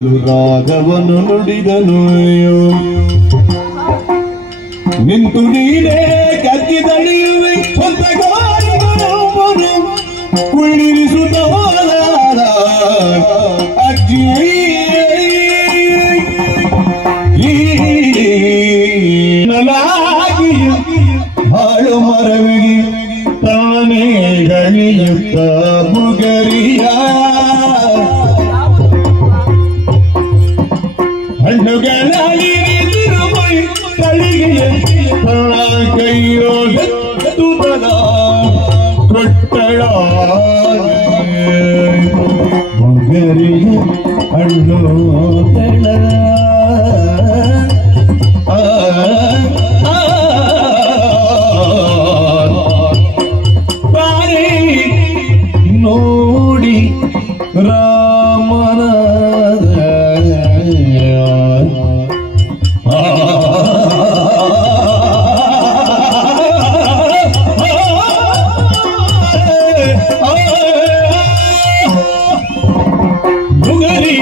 ರಾಗವನ್ನು ನುಡಿದನು ನಿಂತು ನೀನೇ ಕತ್ತಿದಳಿಯುವೆ ಸ್ವಂತ ಗಾಯವನ್ನು ಕುಳ್ಳಿರಿಸುತ್ತವಾದ ಅಜ್ಜಿ ಹಾಳು ಮರವಿಗೆ ತಾನೇ ಗಣಿಯುತ್ತ ಮುಗರಿಯ ಹಣ್ಣುಗಳಲ್ಲಿ ತಿರುಮೈ ತಳಿಗೆ ಕೈಯೋದ ತುದಲ ಕೊಟ್ಟಳ ಮುಗರಿಯ ಹಣ್ಣು ತಳ ನೋಡಿ ರಾಮನ ಮುಗರಿ